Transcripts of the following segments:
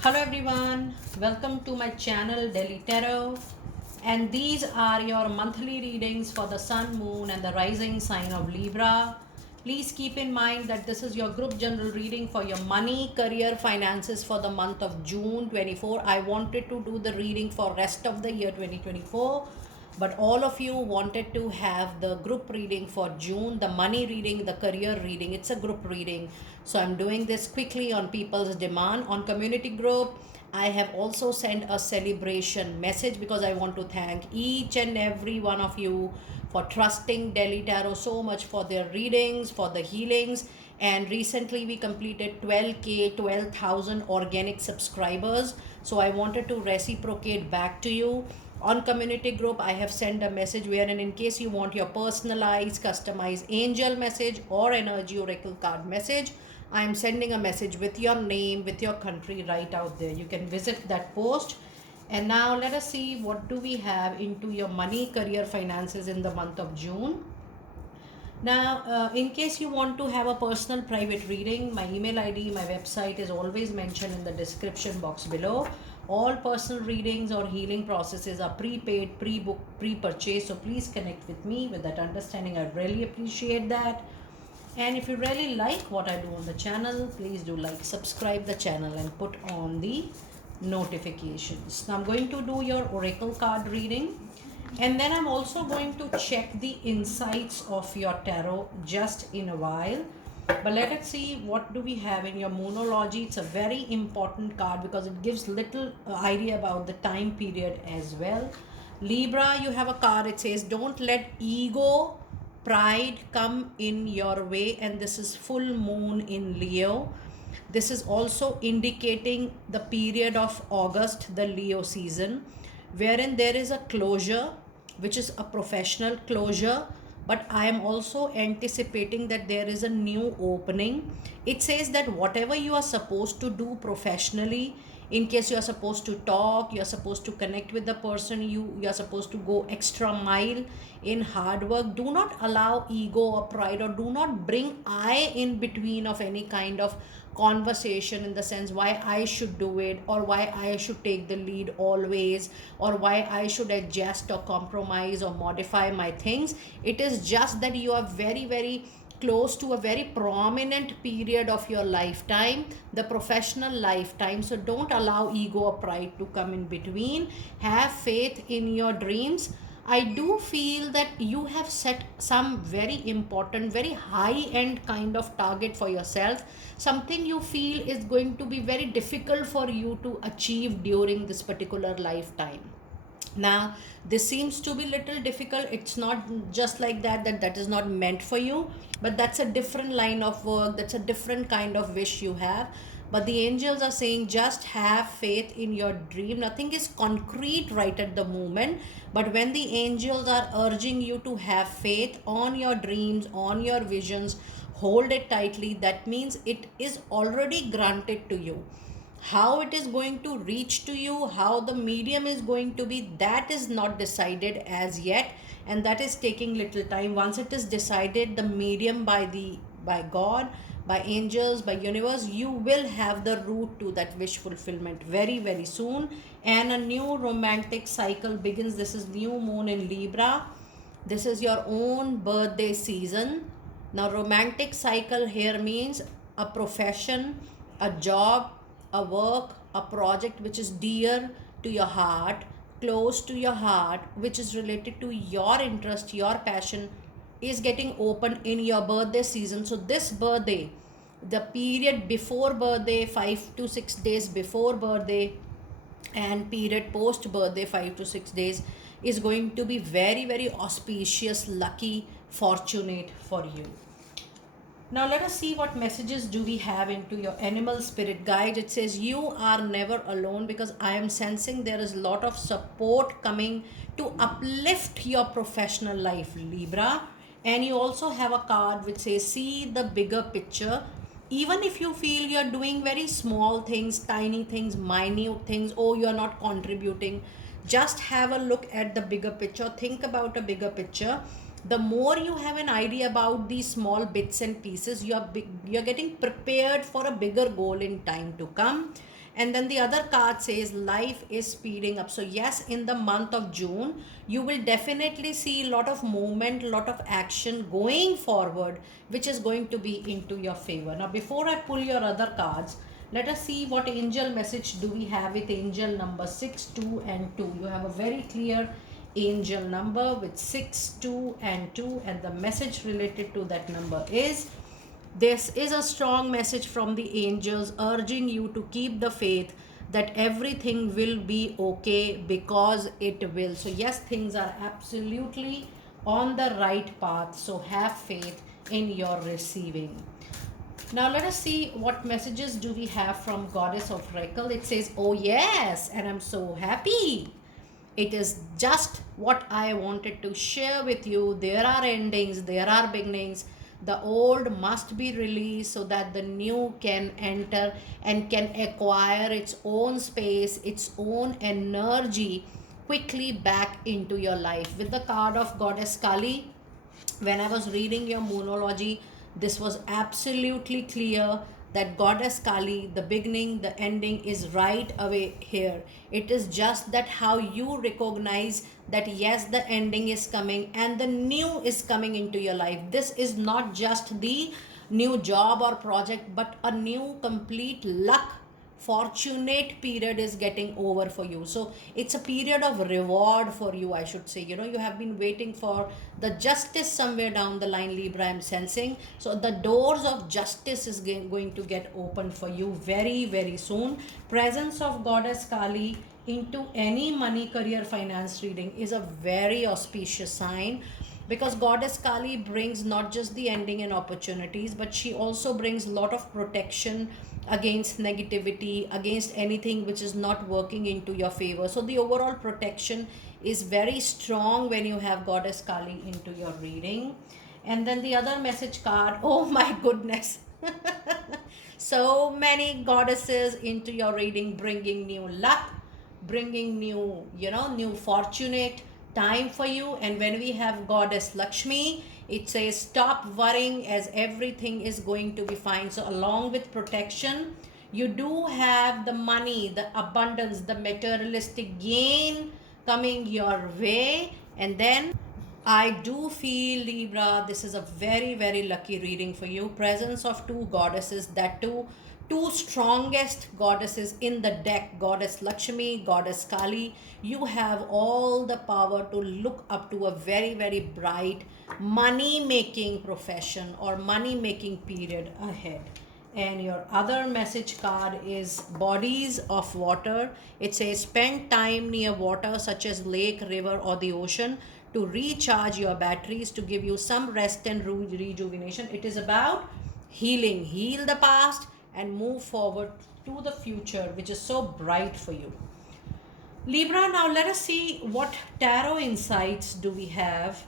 Hello everyone, welcome to my channel Delhi Tarot, and these are your monthly readings for the Sun, Moon and the rising sign of Libra. Please keep in mind that this is your group general reading for your money, career, finances for the month of June 24. I wanted to do the reading for rest of the year 2024, but all of you wanted to have the group reading for June, the money reading, the career reading. It's a group reading, so I'm doing this quickly on people's demand. On community group, I have also sent a celebration message because I want to thank each and every one of you for trusting Delhi Tarot so much for their readings, for the healings. And recently we completed 12k 12,000 organic subscribers, so I wanted to reciprocate back to you. On community group, I have sent a message wherein in case you want your personalized customized angel message or energy oracle card message, I am sending a message with your name, with your country right out there. You can visit that post. And now let us see what do we have into your money, career, finances in the month of June. Now, in case you want to have a personal private reading, my email ID, my website is always mentioned in the description box below. All personal readings or healing processes are prepaid, pre-booked, pre-purchased. So please connect with me with that understanding. I really appreciate that. And if you really like what I do on the channel, please do like, subscribe the channel and put on the notifications. Now I'm going to do your oracle card reading, and then I'm also going to check the insights of your tarot just in a while. But let us see what do we have in your moonology. It's a very important card because it gives little idea about the time period as well. Libra, you have a card. It says don't let ego, pride come in your way, and this is full moon in Leo. This is also indicating the period of August, the Leo season, wherein there is a closure, which is a professional closure, but I am also anticipating that there is a new opening. It says that whatever you are supposed to do professionally, in case you are supposed to talk, you are supposed to connect with the person, you are supposed to go extra mile in hard work, do not allow ego or pride, or do not bring I in between of any kind of conversation, in the sense why I should do it, or why I should take the lead always, or why I should adjust or compromise or modify my things. It is just that you are very, very close to a very prominent period of your lifetime, the professional lifetime. So don't allow ego or pride to come in between. Have faith in your dreams. I do feel that you have set some very important, very high end kind of target for yourself. Something you feel is going to be very difficult for you to achieve during this particular lifetime. Now this seems to be little difficult. It's not just like that is not meant for you, but that's a different line of work, that's a different kind of wish you have. But the angels are saying just have faith in your dream. Nothing is concrete right at the moment, but when the angels are urging you to have faith on your dreams, on your visions, hold it tightly, that means it is already granted to you. How it is going to reach to you, how the medium is going to be, that is not decided as yet, and that is taking little time. Once it is decided, the medium by God, by angels, by universe, you will have the route to that wish fulfillment very, very soon. And a new romantic cycle begins. This is new moon in Libra. This is your own birthday season. Now romantic cycle here means a profession, a job, a work, a project which is dear to your heart, close to your heart, which is related to your interest, your passion, is getting open in your birthday season. So this birthday, the period before birthday, 5 to 6 days before birthday, and period post birthday, 5 to 6 days, is going to be very, very auspicious, lucky, fortunate for you. Now let us see what messages do we have into your animal spirit guide. It says you are never alone, because I am sensing there is a lot of support coming to uplift your professional life, Libra. And you also have a card which says see the bigger picture. Even if you feel you're doing very small things, tiny things, minute things, oh, you're not contributing, just have a look at the bigger picture. Think about a bigger picture. The more you have an idea about these small bits and pieces, you're getting prepared for a bigger goal in time to come. And then the other card says life is speeding up. So yes, in the month of June, you will definitely see a lot of movement, a lot of action going forward, which is going to be into your favor. Now, before I pull your other cards, let us see what angel message do we have with angel number 6, 2 and 2. You have a very clear angel number with 6, 2 and 2, and the message related to that number is, this is a strong message from the angels urging you to keep the faith that everything will be okay, because it will. So yes, things are absolutely on the right path. So have faith in your receiving. Now let us see what messages do we have from Goddess of Oracle. It says, oh yes, and I'm so happy. It is just what I wanted to share with you. There are endings, there are beginnings. The old must be released so that the new can enter and can acquire its own space, its own energy quickly back into your life. With the card of Goddess Kali, when I was reading your moonology, this was absolutely clear that Goddess Kali, the beginning, the ending is right away here. It is just that how you recognize that yes, the ending is coming and the new is coming into your life. This is not just the new job or project, but a new complete luck fortunate period is getting over for you. So it's a period of reward for you, I should say. You have been waiting for the justice somewhere down the line, Libra, I'm sensing. So the doors of justice is going to get opened for you very, very soon. Presence of Goddess Kali into any money, career, finance reading is a very auspicious sign, because Goddess Kali brings not just the ending and opportunities, but she also brings a lot of protection against negativity, against anything which is not working into your favor. So the overall protection is very strong when you have Goddess Kali into your reading. And then the other message card, oh my goodness. So many goddesses into your reading, bringing new luck, bringing new fortunate time for you. And when we have Goddess Lakshmi, it says stop worrying as everything is going to be fine. So along with protection, you do have the money, the abundance, the materialistic gain coming your way. And then I do feel, Libra, this is a very, very lucky reading for you. Presence of two goddesses, that two strongest goddesses in the deck, Goddess Lakshmi, Goddess Kali. You have all the power to look up to a very, very bright money making profession or money making period ahead. And your other message card is bodies of water. It says spend time near water such as lake, river, or the ocean to recharge your batteries, to give you some rest and rejuvenation. It is about healing. Heal the past and move forward to the future, which is so bright for you. Libra, now let us see what tarot insights do we have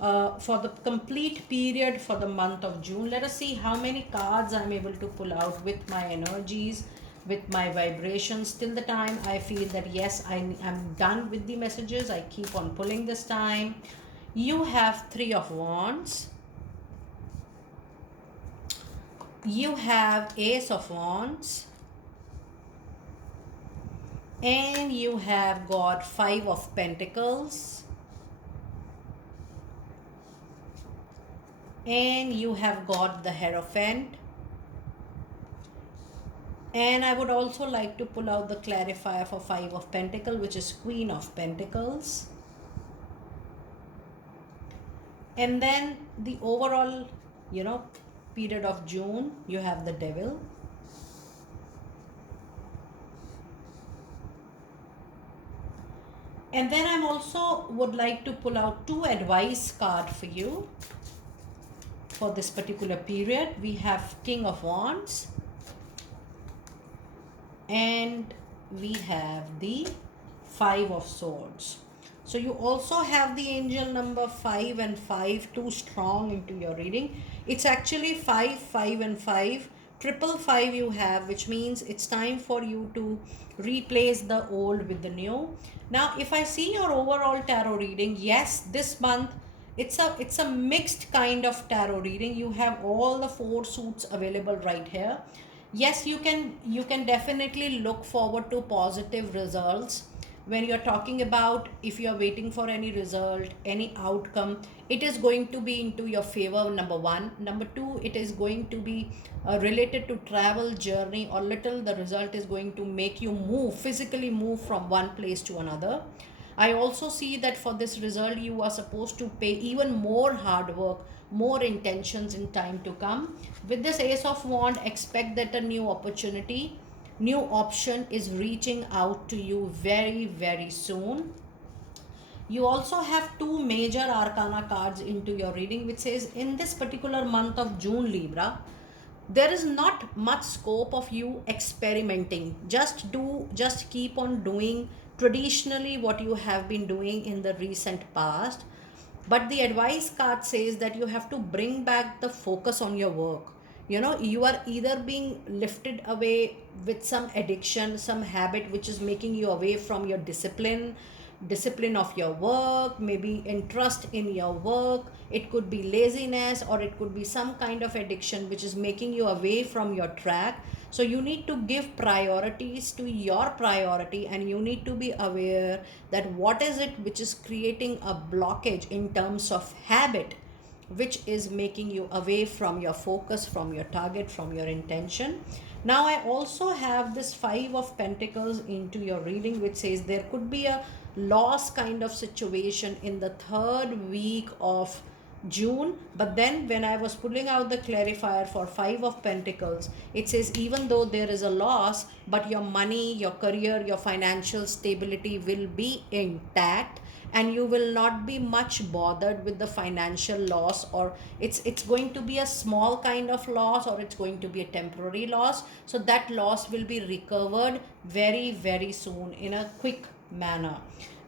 for the complete period for the month of June. Let us see how many cards I'm able to pull out with my energies, with my vibrations, till the time I feel that yes, I'm done with the messages. I keep on pulling this time. You have Three of Wands. You have Ace of Wands. And you have got Five of Pentacles. And you have got the Hierophant. And I would also like to pull out the clarifier for Five of Pentacles, which is Queen of Pentacles. And then the overall, period of June, you have the Devil. And then I'm also would like to pull out two advice card for you for this particular period. We have King of Wands. And we have the Five of Swords. So you also have the angel number 5 and 5 too strong into your reading. It's actually 5, 5 and 5. Triple 5 you have, which means it's time for you to replace the old with the new. Now, if I see your overall tarot reading, yes, this month it's a mixed kind of tarot reading. You have all the four suits available right here. Yes, you can definitely look forward to positive results when you're talking about, if you're waiting for any result, any outcome, it is going to be into your favor. Number one. Number two, it is going to be related to travel journey, or little the result is going to make you move, physically move from one place to another. I also see that for this result, you are supposed to pay even more hard work, more intentions in time to come. With this Ace of Wand, expect that a new opportunity, new option is reaching out to you very, very soon. You also have two major arcana cards into your reading, which says in this particular month of June, Libra, there is not much scope of you experimenting. Just keep on doing traditionally what you have been doing in the recent past. But the advice card says that you have to bring back the focus on your work. You are either being lifted away with some addiction, some habit which is making you away from your discipline of your work, maybe interest in your work. It could be laziness, or it could be some kind of addiction which is making you away from your track. So you need to give priorities to your priority, and you need to be aware that what is it which is creating a blockage in terms of habit, which is making you away from your focus, from your target, from your intention. Now, I also have this Five of Pentacles into your reading, which says there could be a loss kind of situation in the third week of June. But then, when I was pulling out the clarifier for Five of Pentacles, it says even though there is a loss, but your money, your career, your financial stability will be intact, and you will not be much bothered with the financial loss, or it's going to be a small kind of loss, or it's going to be a temporary loss. So that loss will be recovered very, very soon in a quick manner.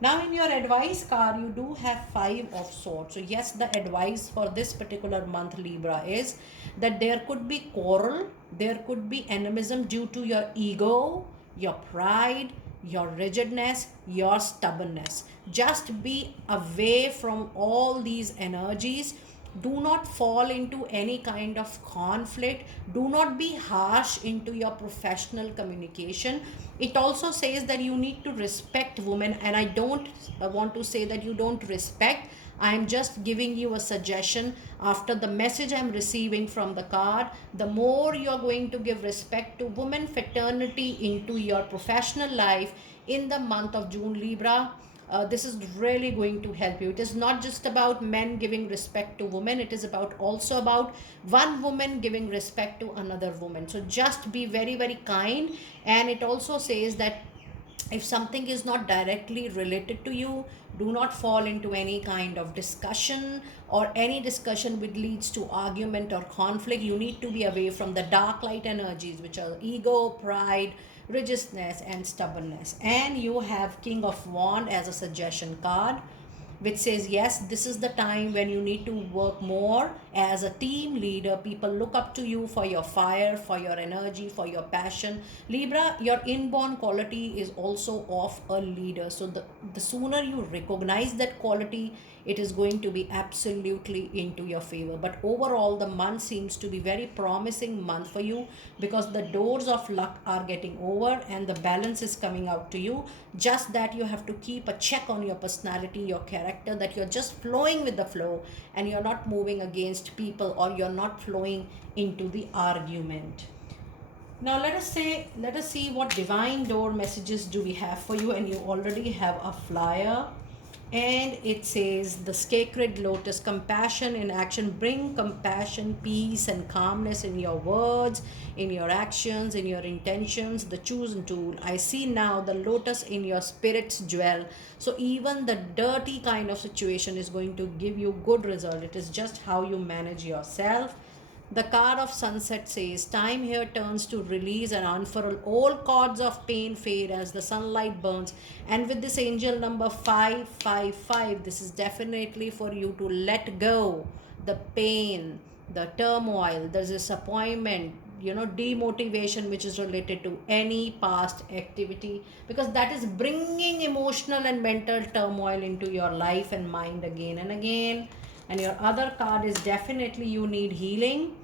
Now, in your advice card, you do have Five of Swords. So yes, the advice for this particular month, Libra, is that there could be quarrel, there could be animism due to your ego, your pride, your rigidness, your stubbornness. Just be away from all these energies. Do not fall into any kind of conflict. Do not be harsh into your professional communication. It also says that you need to respect women, and I don't want to say that you don't respect. I am just giving you a suggestion after the message I'm receiving from the card. The more you're going to give respect to women fraternity into your professional life in the month of June, Libra, this is really going to help you. It is not just about men giving respect to women, it is about also about one woman giving respect to another woman. So just be very, very kind. And it also says that if something is not directly related to you, do not fall into any kind of discussion, or any discussion which leads to argument or conflict. You need to be away from the dark light energies, which are ego, pride, rigidness, and stubbornness. And you have King of Wand as a suggestion card, which says yes, this is the time when you need to work more as a team leader. People look up to you for your fire, for your energy, for your passion. Libra, your inborn quality is also of a leader. So the sooner you recognize that quality, it is going to be absolutely into your favor. But overall, the month seems to be very promising month for you, because the doors of luck are getting over and the balance is coming out to you. Just that you have to keep a check on your personality, your character, that you're just flowing with the flow, and you're not moving against people, or you're not flowing into the argument. Now let us see what divine door messages do we have for you. And you already have a flyer, and it says the sacred lotus, compassion in action. Bring compassion, peace, and calmness in your words, in your actions, in your intentions. The chosen tool. I see now the lotus in your spirit's jewel. So even the dirty kind of situation is going to give you good result. It is just how you manage yourself. The card of sunset says, time here turns to release and unfurl. All cords of pain fade as the sunlight burns. And with this angel number 555, this is definitely for you to let go the pain, the turmoil, the disappointment, demotivation, which is related to any past activity, because that is bringing emotional and mental turmoil into your life and mind again and again. And your other card is definitely you need healing.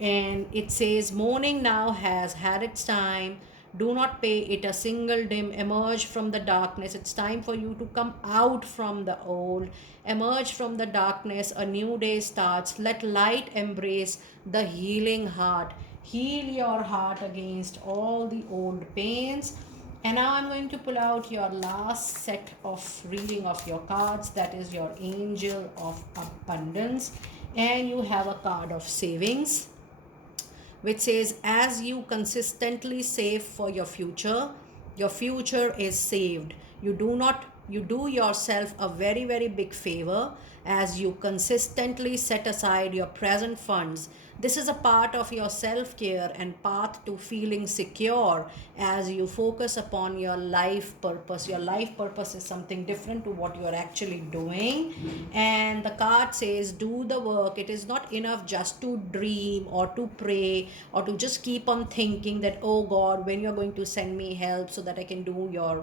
And it says, morning now has had its time. Do not pay it a single dim. Emerge from the darkness. It's time for you to come out from the old. Emerge from the darkness. A new day starts. Let light embrace the healing heart. Heal your heart against all the old pains. And now I'm going to pull out your last set of reading of your cards. That is your Angel of Abundance. And you have a card of savings, which says, as you consistently save for your future is saved. You do yourself a very, very big favor as you consistently set aside your present funds. This is a part of your self care and path to feeling secure as you focus upon your life purpose. Your life purpose is something different to what you are actually doing. And the card says, do the work. It is not enough just to dream or to pray or to just keep on thinking that, oh God, when you're going to send me help so that I can do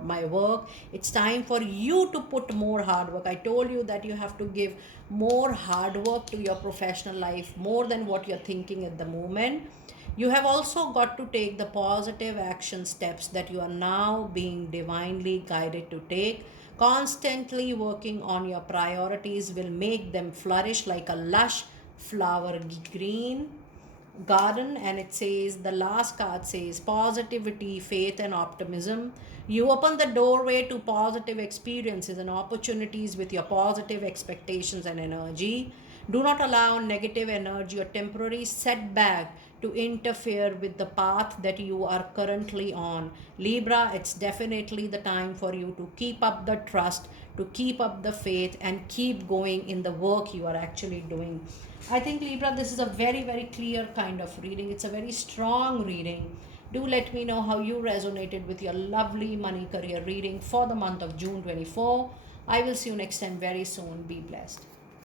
my work. It's time for you to put more hard work. I told you that you have to give more hard work to your professional life, more than what you're thinking at the moment. You have also got to take the positive action steps that you are now being divinely guided to take. Constantly working on your priorities will make them flourish like a lush flower green garden. And it says, the last card says, positivity, faith, and optimism. You open the doorway to positive experiences and opportunities with your positive expectations and energy. Do not allow negative energy or temporary setback to interfere with the path that you are currently on. Libra, it's definitely the time for you to keep up the trust, to keep up the faith, and keep going in the work you are actually doing. I think, Libra, this is a very, very clear kind of reading. It's a very strong reading. Do let me know how you resonated with your lovely money career reading for the month of June 24. I will see you next time very soon. Be blessed.